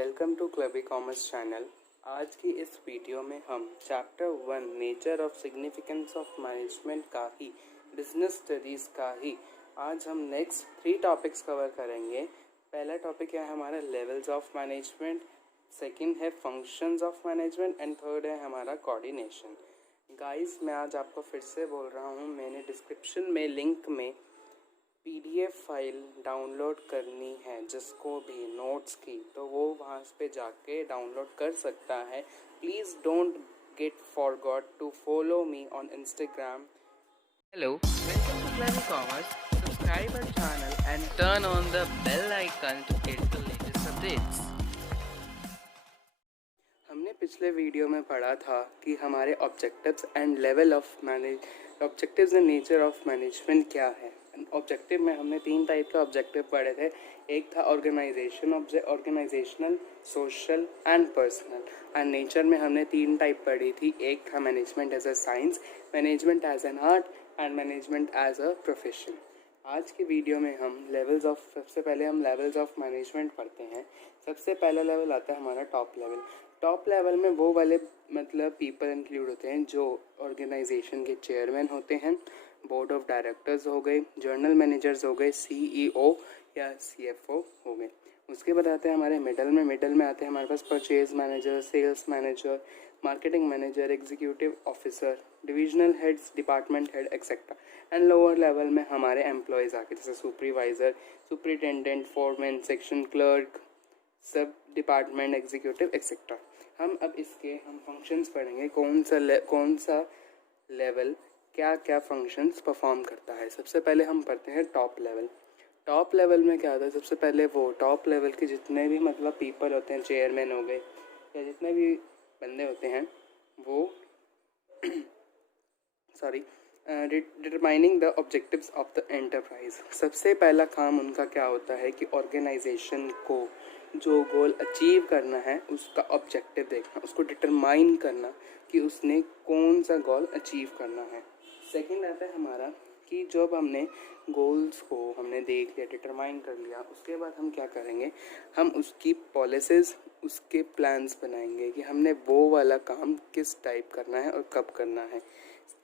Welcome to क्लबी commerce channel. आज की इस वीडियो में हम chapter 1 nature of significance of management का ही बिजनेस स्टडीज़ का ही आज हम नेक्स्ट 3 टॉपिक्स कवर करेंगे। पहला टॉपिक है हमारा लेवल्स ऑफ मैनेजमेंट, सेकंड है functions of management and third है हमारा कोऑर्डिनेशन। गाइस, मैं आज आपको फिर से बोल रहा हूँ, मैंने डिस्क्रिप्शन में लिंक में PDF फाइल डाउनलोड करनी है जिसको भी नोट्स की, तो वो वहाँ पे जाके डाउनलोड कर सकता है। Please don't get forgot to follow me on Instagram. Hello, welcome to क्लबी commerce. Subscribe our channel and turn on the bell icon to get the latest updates. हमने पिछले वीडियो में पढ़ा था कि हमारे objectives and level of objectives and nature of management क्या है। ऑब्जेक्टिव में हमने 3 टाइप के ऑब्जेक्टिव पढ़े थे। एक था organisational, social and personal. And nature में हमने 3 टाइप पढ़ी थी। एक था management as a science, management as an art and management as a profession. आज की वीडियो में हम सबसे पहले हम लेवल्स ऑफ मैनेजमेंट पढ़ते हैं। सबसे पहला लेवल आता है हमारा टॉप लेवल। टॉप लेवल में वो वाले पीपल इंक्लूड होते हैं जो ऑर्गेनाइजेशन के चेयरमैन होते हैं, बोर्ड ऑफ डायरेक्टर्स हो गए, जर्नल मैनेजर्स हो गए, CEO या CFO हो गए। उसके बाद आते हैं हमारे मिडल में आते हैं हमारे पास purchase manager, sales manager, marketing manager, executive officer, divisional heads, department head etcetera. And lower level में हमारे एम्प्लॉयज़ आके जैसे supervisor, superintendent, foreman, section clerk, sub department executive etcetera. हम फंक्शंस पढ़ेंगे, कौन सा लेवल क्या क्या फंक्शंस परफॉर्म करता है। सबसे पहले हम पढ़ते हैं टॉप लेवल। टॉप लेवल में क्या होता है, सबसे पहले वो टॉप लेवल के जितने भी पीपल होते हैं, चेयरमैन हो गए या जितने भी बंदे होते हैं वो determining the objectives of the enterprise. सबसे पहला काम उनका क्या होता है कि ऑर्गेनाइजेशन को जो गोल अचीव करना है उसका ऑब्जेक्टिव देखना, उसको डिटरमाइन करना कि उसने कौन सा गोल अचीव करना है। सेकंड आता है हमारा कि जब हमने गोल्स को हमने देख लिया, डिटरमाइन कर लिया, उसके बाद हम क्या करेंगे, हम उसकी पॉलिसीज़, उसके प्लान्स बनाएंगे कि हमने वो वाला काम किस टाइप करना है और कब करना है।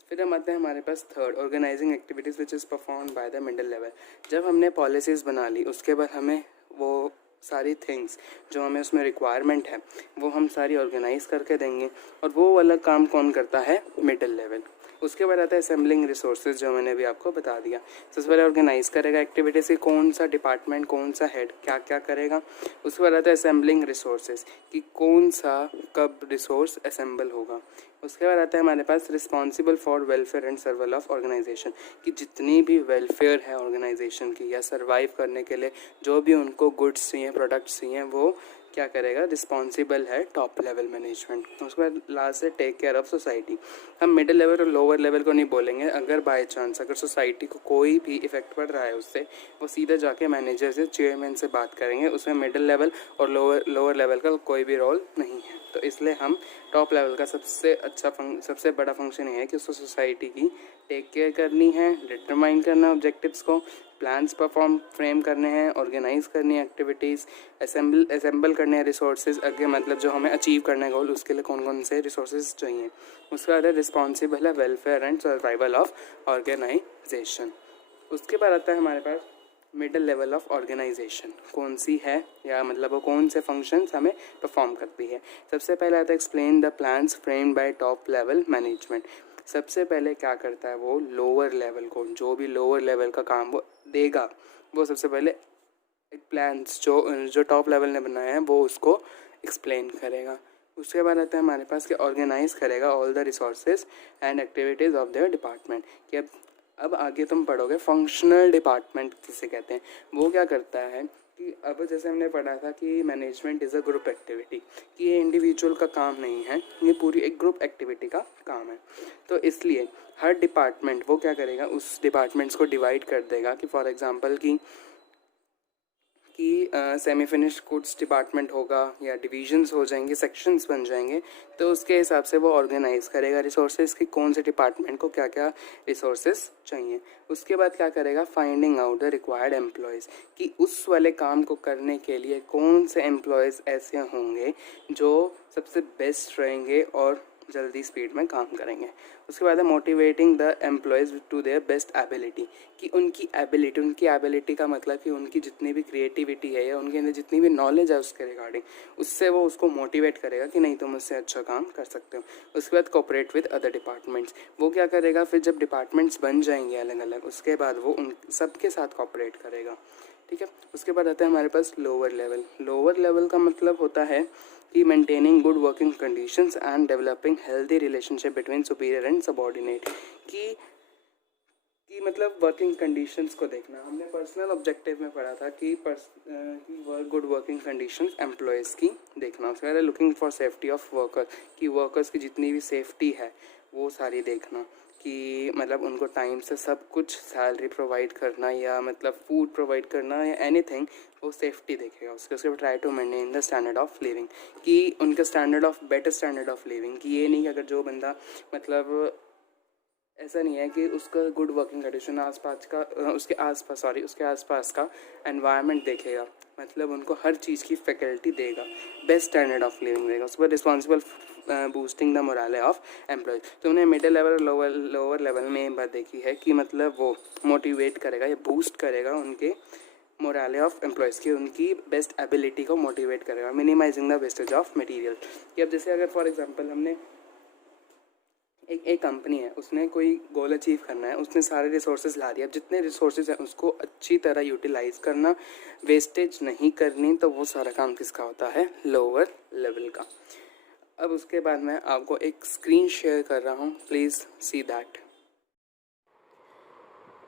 फिर हम आते हैं हमारे पास third, organising activities which is performed by the middle level. जब हमने पॉलिसीज़ बना ली उसके बाद हमें वो सारी थिंग्स जो हमें उसमें रिक्वायरमेंट है वो हम सारी ऑर्गेनाइज़ करके देंगे, और वो वाला काम कौन करता है, मिडिल लेवल। उसके बाद आता है असेंबलिंग रिसोर्सेज, जो मैंने अभी आपको बता दिया। सबसे पहले ऑर्गेनाइज़ करेगा एक्टिविटीज़ की, कौन सा डिपार्टमेंट, कौन सा हेड क्या क्या करेगा। उसके बाद आता है असेंबलिंग रिसोर्सेज कि कौन सा कब रिसोर्स असेंबल होगा। उसके बाद आता है हमारे पास responsible for welfare and survival of organisation कि जितनी भी वेलफेयर है ऑर्गेनाइजेशन की या सर्वाइव करने के लिए जो भी उनको गुड्स चाहिए, प्रोडक्ट्स चाहिए, वो क्या करेगा, रिस्पॉन्सिबल है टॉप लेवल मैनेजमेंट। उसके बाद लास्ट है टेक केयर ऑफ सोसाइटी। हम मिडिल लेवल और लोअर लेवल को नहीं बोलेंगे। अगर बाय चांस अगर सोसाइटी को कोई भी इफेक्ट पड़ रहा है उससे, वो सीधा जाके मैनेजर से, चेयरमैन से बात करेंगे। उसमें मिडिल लेवल और लोअर लेवल का कोई भी रोल नहीं है। तो इसलिए हम टॉप लेवल का सबसे बड़ा फंक्शन ये है कि उसको सोसाइटी की टेक केयर करनी है, डिटरमाइन करना ऑब्जेक्टिव्स को, प्लान्स फ्रेम करने हैं, ऑर्गेनाइज करनी है एक्टिविटीज़, असेंबल करने हैं रिसोर्सेज, आगे जो हमें अचीव करना है गोल, उसके लिए कौन कौन से रिसोर्सेज चाहिए। उसके बाद रिस्पॉन्सिबल है welfare and survival of organisation. उसके बाद आता है हमारे पास मिडिल लेवल ऑफ ऑर्गेनाइजेशन कौन सी है, या वो कौन से फंक्शंस हमें परफॉर्म करती है। सबसे पहले आता है explain the plans framed bye top level management. सबसे पहले क्या करता है वो, लोअर लेवल को, जो भी लोअर लेवल का काम वो देगा, वो सबसे पहले प्लान्स जो टॉप लेवल ने बनाए हैं वो उसको एक्सप्लेन करेगा। उसके बाद आता है हमारे पास कि ऑर्गेनाइज करेगा all the resources and activities of their department. कि अब आगे तुम पढ़ोगे फंक्शनल डिपार्टमेंट किसे कहते हैं। वो क्या करता है कि अब जैसे हमने पढ़ा था कि management is a group activity, कि ये इंडिविजुअल का काम नहीं है, ये पूरी एक ग्रुप एक्टिविटी का काम है। तो इसलिए हर डिपार्टमेंट वो क्या करेगा, उस डिपार्टमेंट्स को डिवाइड कर देगा कि फॉर एग्जांपल कि कि सेमी फिनिश्ड गुड्स डिपार्टमेंट होगा या डिविजन्स हो जाएंगे, सेक्शंस बन जाएंगे, तो उसके हिसाब से वो ऑर्गेनाइज करेगा रिसोर्सेज कि कौन से डिपार्टमेंट को क्या क्या रिसोर्सेज चाहिए। उसके बाद क्या करेगा, finding out the required employees कि उस वाले काम को करने के लिए कौन से एम्प्लॉयज़ ऐसे होंगे जो सबसे बेस्ट रहेंगे और जल्दी स्पीड में काम करेंगे। उसके बाद है motivating the employees to their best ability कि उनकी एबिलिटी का मतलब कि उनकी जितनी भी क्रिएटिविटी है या उनके अंदर जितनी भी नॉलेज है उसके रिगार्डिंग, उससे वो उसको मोटिवेट करेगा कि नहीं तुम उससे अच्छा काम कर सकते हो। उसके बाद कोऑपरेट विद अदर डिपार्टमेंट्स, वो क्या करेगा फिर जब डिपार्टमेंट्स बन जाएंगे अलग अलग, उसके बाद वो उन सबके साथ कोऑपरेट करेगा। ठीक है। उसके बाद आता है हमारे पास लोअर लेवल। लोअर लेवल का मतलब होता है कि maintaining good working conditions and developing healthy relationship between superior and subordinate कि मतलब वर्किंग कंडीशंस को देखना। हमने पर्सनल ऑब्जेक्टिव में पढ़ा था कि गुड वर्किंग कंडीशंस एम्प्लॉयज़ की देखना। उसके बाद looking for safety of worker कि वर्कर्स की जितनी भी सेफ्टी है वो सारी देखना कि मतलब उनको टाइम से सब कुछ सैलरी प्रोवाइड करना या मतलब फूड प्रोवाइड करना या एनीथिंग, वो सेफ्टी देखेगा। उसके बाद try to maintain the standard of living कि उनका बेटर स्टैंडर्ड ऑफ लिविंग कि ये नहीं कि अगर जो बंदा मतलब ऐसा नहीं है कि उसका गुड वर्किंग कंडीशन उसके आसपास का एनवायरनमेंट देखेगा, मतलब उनको हर चीज़ की फैकल्टी देगा, बेस्ट स्टैंडर्ड ऑफ लिविंग देगा। उसके बाद responsible boosting the morale of employees. तो हमने मिडिल लेवल और लोअर लेवल में ये बात देखी है कि मतलब वो मोटिवेट करेगा या बूस्ट करेगा उनके मोराले ऑफ एम्प्लॉयज़ की, उनकी बेस्ट एबिलिटी को मोटिवेट करेगा। Minimising the wastage of material कि अब जैसे अगर फॉर एग्जांपल हमने एक कंपनी है, उसने कोई गोल अचीव करना है, उसने सारे रिसोर्सेज ला दिया। अब जितने रिसोर्सेज हैं उसको अच्छी तरह यूटिलाइज करना, वेस्टेज नहीं करनी, तो वो सारा काम किसका होता है, लोअर लेवल का। अब उसके बाद मैं आपको एक स्क्रीन शेयर कर रहा हूँ, प्लीज़ सी दैट।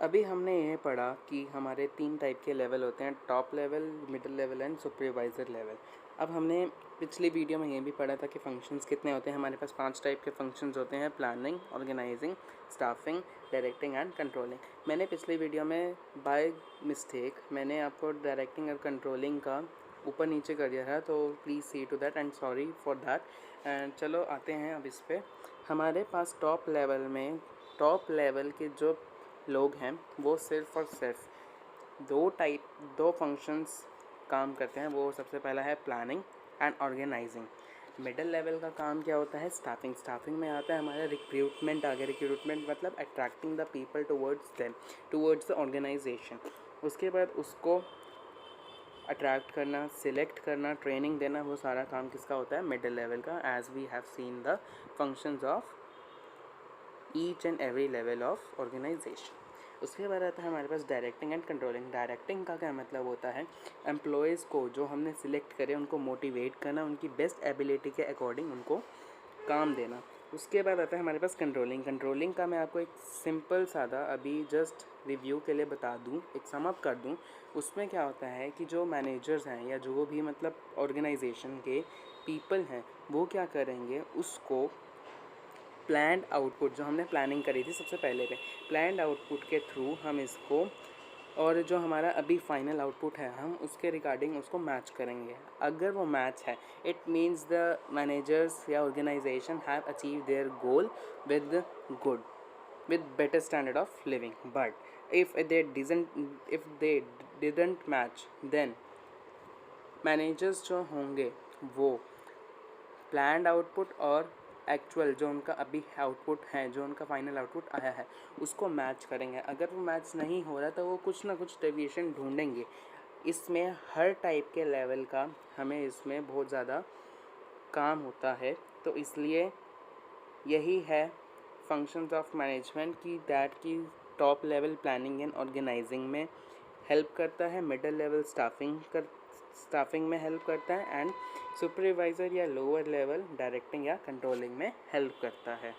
अभी हमने ये पढ़ा कि हमारे 3 टाइप के लेवल होते हैं, top level, middle level and supervisor level. अब हमने पिछली वीडियो में ये भी पढ़ा था कि फंक्शंस कितने होते हैं। हमारे पास 5 टाइप के फंक्शंस होते हैं, planning, organising, staffing, directing and controlling. मैंने पिछली वीडियो में बाय मिस्टेक मैंने आपको डायरेक्टिंग और कंट्रोलिंग का ऊपर नीचे कर दिया था, तो please see to that and sorry for that. And चलो आते हैं अब इस पर। हमारे पास टॉप लेवल के जो लोग हैं वो सिर्फ और सिर्फ दो फंक्शंस काम करते हैं। वो सबसे पहला है planning and organising. Middle level का काम क्या होता है, स्टाफिंग में आता है हमारा रिक्रूटमेंट आ गया। रिक्रूटमेंट मतलब attracting the people towards the organisation. उसके बाद उसको अट्रैक्ट करना, सिलेक्ट करना, ट्रेनिंग देना, वो सारा काम किसका होता है, मिडिल लेवल का, as we have seen the functions of each and every level of organisation. उसके बाद आता है हमारे पास डायरेक्टिंग एंड कंट्रोलिंग। डायरेक्टिंग का क्या मतलब होता है, एम्प्लॉयज़ को जो हमने सिलेक्ट करे उनको मोटिवेट करना, उनकी बेस्ट एबिलिटी के अकॉर्डिंग उनको काम देना। उसके बाद आता है हमारे पास कंट्रोलिंग का मैं आपको एक सिंपल सादा अभी जस्ट रिव्यू के लिए बता दूं, एक सम अप कर दूं। उसमें क्या होता है कि जो मैनेजर्स हैं या जो भी मतलब ऑर्गेनाइजेशन के पीपल हैं, वो क्या करेंगे, उसको प्लान्ड आउटपुट, जो हमने प्लानिंग करी थी सबसे पहले पे, प्लान्ड आउटपुट के थ्रू हम इसको, और जो हमारा अभी फाइनल आउटपुट है, हम उसके रिगार्डिंग उसको मैच करेंगे। अगर वो मैच है, इट मीन्स द मैनेजर्स या organisation have achieve their goal with better standard of living. But if they didn't match, then managers जो होंगे वो प्लान्ड आउटपुट और एक्चुअल जो उनका अभी आउटपुट है, जो उनका फाइनल आउटपुट आया है, उसको मैच करेंगे। अगर वो मैच नहीं हो रहा तो वो कुछ ना कुछ डेविएशन ढूंढेंगे। इसमें हर टाइप के लेवल का हमें इसमें बहुत ज़्यादा काम होता है, तो इसलिए यही है फंक्शंस ऑफ मैनेजमेंट की top level planning and organising में हेल्प करता है, मिडिल लेवल स्टाफिंग में हेल्प करता है, एंड सुपरवाइज़र या लोअर लेवल डायरेक्टिंग या कंट्रोलिंग में हेल्प करता है।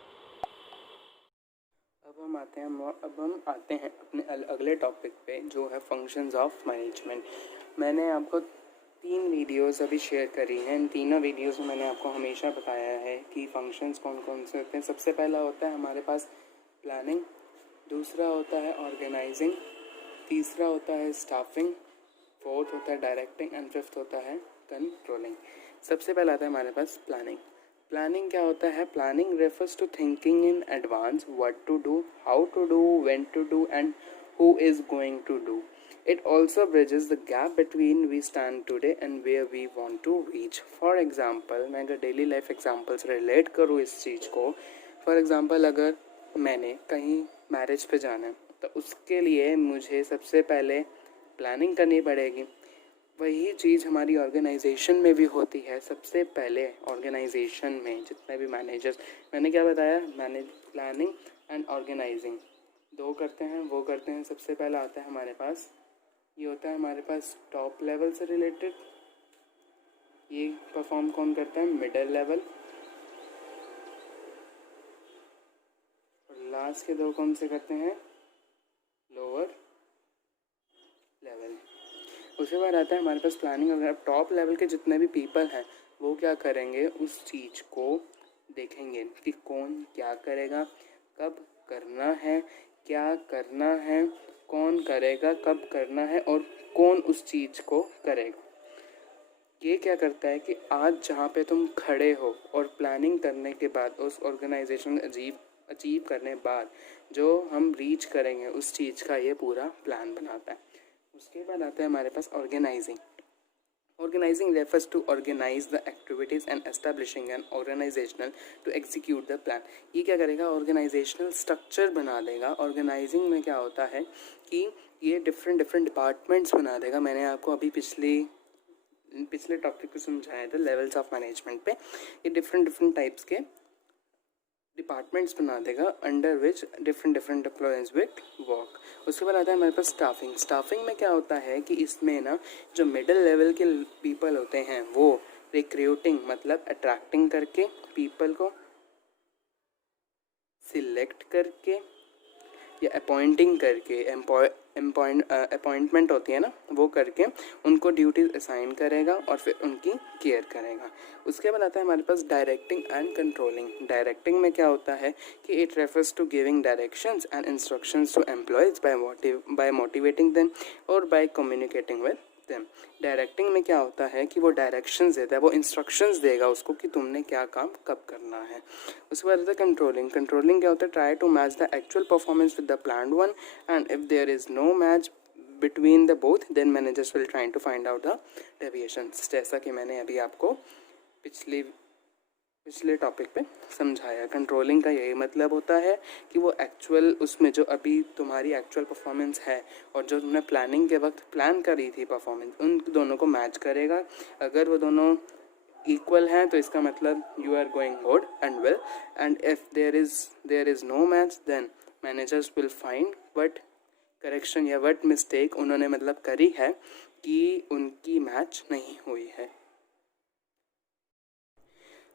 अब हम आते हैं अपने अगले टॉपिक पे, जो है फंक्शंस ऑफ मैनेजमेंट। मैंने आपको 3 वीडियोस अभी शेयर करी हैं। इन तीनों वीडियोस में मैंने आपको हमेशा बताया है कि फंक्शंस कौन कौन से होते हैं। सबसे पहला होता है हमारे पास प्लानिंग, दूसरा होता है ऑर्गेनाइजिंग, तीसरा होता है स्टाफिंग, फोर्थ होता है डायरेक्टिंग एंड फिफ्थ होता है कंट्रोलिंग। सबसे पहले आता है हमारे पास प्लानिंग। प्लानिंग क्या होता है? Planning refers to thinking in advance what to do, how to do, when to do and who is going to do. It also bridges the gap between we stand today and where we want to reach. For example, मैं अगर daily life example से relate करूँ इस चीज़ को, for example अगर मैंने कहीं marriage पे जाना है तो उसके लिए मुझे सबसे पहले प्लानिंग करनी पड़ेगी। वही चीज़ हमारी ऑर्गेनाइजेशन में भी होती है। सबसे पहले ऑर्गेनाइजेशन में जितने भी मैनेजर्स, मैंने क्या बताया, मैनेज प्लानिंग एंड ऑर्गेनाइजिंग दो करते हैं, वो करते हैं। सबसे पहला आता है हमारे पास, ये होता है हमारे पास टॉप लेवल से रिलेटेड, ये परफॉर्म कौन करता है? Middle level. और लास्ट के दो कौन से करते हैं? Lower level. उसके बाद आता है हमारे पास प्लानिंग। अगर टॉप लेवल के जितने भी पीपल हैं वो क्या करेंगे, उस चीज़ को देखेंगे कि कौन क्या करेगा, कब करना है, क्या करना है, कौन करेगा, कब करना है और कौन उस चीज़ को करेगा। ये क्या करता है कि आज जहाँ पे तुम खड़े हो और प्लानिंग करने के बाद उस ऑर्गेनाइजेशन अचीव करने बाद जो हम रीच करेंगे उस चीज़ का ये पूरा प्लान बनाता है। उसके बाद आता है हमारे पास organising. Organizing refers to organize the activities and establishing an organizational to execute the plan. ये क्या करेगा? ऑर्गेनाइजेशनल स्ट्रक्चर बना देगा। ऑर्गेनाइजिंग में क्या होता है कि ये डिफरेंट डिपार्टमेंट्स बना देगा। मैंने आपको अभी पिछले टॉपिक को समझाया था लेवल्स ऑफ मैनेजमेंट पे। ये डिफरेंट टाइप्स के डिपार्टमेंट्स बना देगा under which different employees with work. उसके बाद आता है हमारे पास स्टाफिंग। स्टाफिंग में क्या होता है कि इसमें ना जो मिडिल लेवल के पीपल होते हैं वो रिक्रूटिंग मतलब अट्रैक्टिंग करके, पीपल को सिलेक्ट करके या अपॉइंटिंग करके, अपॉइंटमेंट होती है ना, वो करके उनको ड्यूटीज असाइन करेगा और फिर उनकी केयर करेगा। उसके बाद आता है हमारे पास डायरेक्टिंग एंड कंट्रोलिंग। डायरेक्टिंग में क्या होता है कि it refers to giving directions and instructions to employees by motivating them और by communicating with them. Directing में क्या होता है कि वो डायरेक्शंस देता है, वो इंस्ट्रक्शंस देगा उसको कि तुमने क्या काम कब करना है। उसके बाद आता है कंट्रोलिंग। कंट्रोलिंग क्या होता है? Try to match the actual performance with the planned one and if there is no match between the both then managers will try to find out the deviations. जैसा कि मैंने अभी आपको पिछले टॉपिक पे समझाया। कंट्रोलिंग का यही मतलब होता है कि वो एक्चुअल उसमें जो अभी तुम्हारी एक्चुअल परफॉर्मेंस है और जो तुमने प्लानिंग के वक्त प्लान करी थी परफॉर्मेंस, उन दोनों को मैच करेगा। अगर वो दोनों इक्वल हैं तो इसका मतलब you are going good and well, and if there is no match then managers will find what correction या व्हाट मिस्टेक उन्होंने मतलब करी है कि उनकी मैच नहीं हुई है।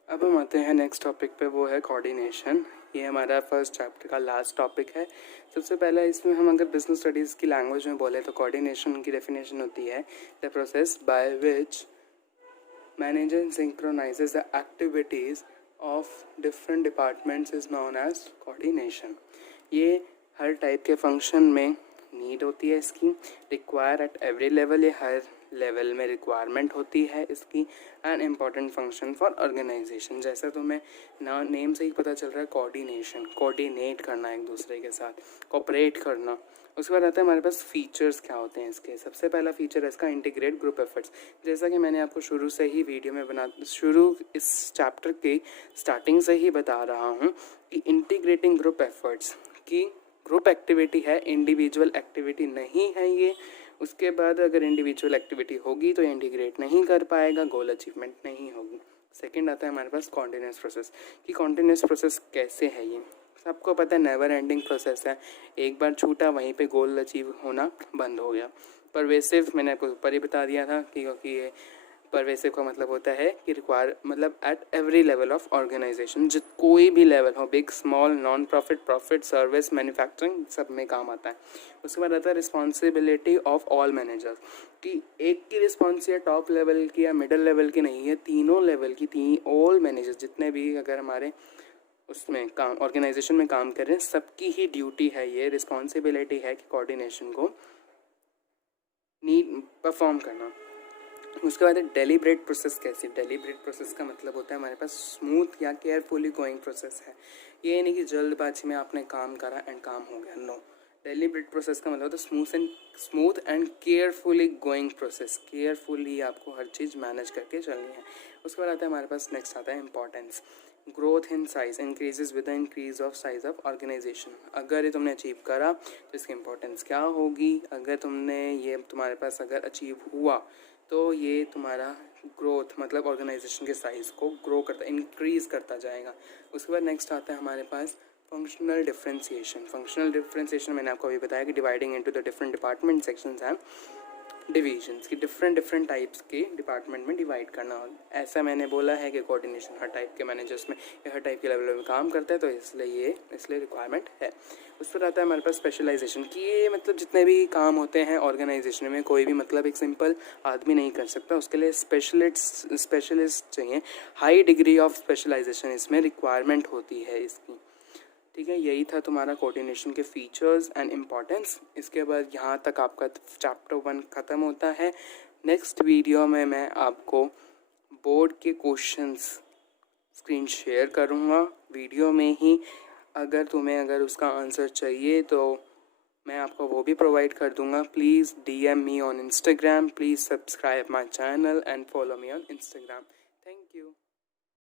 अब हम आते हैं नेक्स्ट टॉपिक पे, वो है कोऑर्डिनेशन। ये हमारा फर्स्ट चैप्टर का लास्ट टॉपिक है। सबसे पहले इसमें हम अगर बिजनेस स्टडीज़ की लैंग्वेज में बोले तो कोऑर्डिनेशन की डेफिनेशन होती है the process by which manager synchronises the activities of different departments is known as coordination. ये हर टाइप के फंक्शन में नीड होती है इसकी, रिक्वायर एट एवरी लेवल, ये हर लेवल में रिक्वायरमेंट होती है इसकी, an important function for organisation. जैसा तुम्हें ना नेम से ही पता चल रहा है, कोऑर्डिनेशन, कोऑर्डिनेट करना एक दूसरे के साथ, कोऑपरेट करना। उसके बाद आता है हमारे पास फीचर्स क्या होते हैं इसके। सबसे पहला फीचर है इसका इंटीग्रेट ग्रुप एफर्ट्स। जैसा कि मैंने आपको शुरू से ही वीडियो में इस चैप्टर के स्टार्टिंग से ही बता रहा हूँ कि इंटीग्रेटिंग ग्रुप एफर्ट्स की ग्रुप एक्टिविटी है, इंडिविजुअल एक्टिविटी नहीं है ये। उसके बाद अगर इंडिविजुअल एक्टिविटी होगी तो इंटीग्रेट नहीं कर पाएगा, गोल अचीवमेंट नहीं होगी। सेकंड आता है हमारे पास कॉन्टिन्यूस प्रोसेस कि कॉन्टिन्यूस प्रोसेस कैसे है। ये सबको पता है नेवर एंडिंग प्रोसेस है, एक बार छूटा वहीं पे गोल अचीव होना बंद हो गया। परवेसिव मैंने आपको ऊपर ही बता दिया था कि क्योंकि ये परवेसिव का मतलब होता है कि रिक्वायर मतलब at every level of organisation, जित कोई भी लेवल हो, big small, non profit, service, manufacturing, सब में काम आता है। उसके बाद आता है रिस्पॉन्सिबिलिटी ऑफ ऑल मैनेजर्स कि एक की रिस्पॉन्सिबिलिटी टॉप लेवल की या मिडिल लेवल की नहीं है, तीनों लेवल की, ऑल मैनेजर्स जितने भी अगर हमारे उसमें काम ऑर्गेनाइजेशन में काम कर रहे हैं सबकी ही ड्यूटी है, ये रिस्पॉन्सिबिलिटी है कि कोऑर्डिनेशन को नीड परफॉर्म करना। उसके बाद है डेलिब्रेट प्रोसेस। कैसी? डेलिब्रेट प्रोसेस का मतलब होता है हमारे पास स्मूथ या केयरफुली गोइंग प्रोसेस है। ये नहीं कि जल्दबाजी में आपने काम करा एंड काम हो गया, नो। डेलिब्रेट प्रोसेस का मतलब होता है smooth and carefully going process. Carefully आपको हर चीज़ मैनेज करके चलनी है। उसके बाद आता है हमारे पास नेक्स्ट आता है importance. Growth in size increases with the increase of size of organisation. अगर ये तुमने अचीव करा तो इसकी इंपॉर्टेंस क्या होगी? अगर तुमने ये तुम्हारे पास अगर अचीव हुआ तो ये तुम्हारा ग्रोथ मतलब ऑर्गेनाइजेशन के साइज़ को ग्रो करता इंक्रीज़ करता जाएगा। उसके बाद नेक्स्ट आता है हमारे पास फंक्शनल डिफरेंशिएशन। फंक्शनल डिफरेंशिएशन मैंने आपको अभी बताया कि dividing into the different department sections हैं डिविजन्स की, डिफरेंट टाइप्स के डिपार्टमेंट में डिवाइड करना। ऐसा मैंने बोला है कि कोऑर्डिनेशन हर टाइप के मैनेजर्स में या हर टाइप के लेवल में काम करता है, तो इसलिए रिक्वायरमेंट है। उस पर आता है हमारे पास स्पेशलाइजेशन की। ये मतलब जितने भी काम होते हैं ऑर्गेनाइजेशन में, कोई भी मतलब एक सिंपल आदमी नहीं कर सकता, उसके लिए स्पेशलिस्ट चाहिए। हाई डिग्री ऑफ स्पेशलाइजेशन इसमें रिक्वायरमेंट होती है इसकी। ठीक है, यही था तुम्हारा कोऑर्डिनेशन के फीचर्स एंड इम्पॉर्टेंस। इसके बाद यहाँ तक आपका चैप्टर 1 ख़त्म होता है। नेक्स्ट वीडियो में मैं आपको बोर्ड के क्वेश्चंस स्क्रीन शेयर करूँगा वीडियो में ही। अगर उसका आंसर चाहिए तो मैं आपको वो भी प्रोवाइड कर दूँगा। Please DM me on Instagram, please subscribe my channel and follow me on Instagram। Thank you.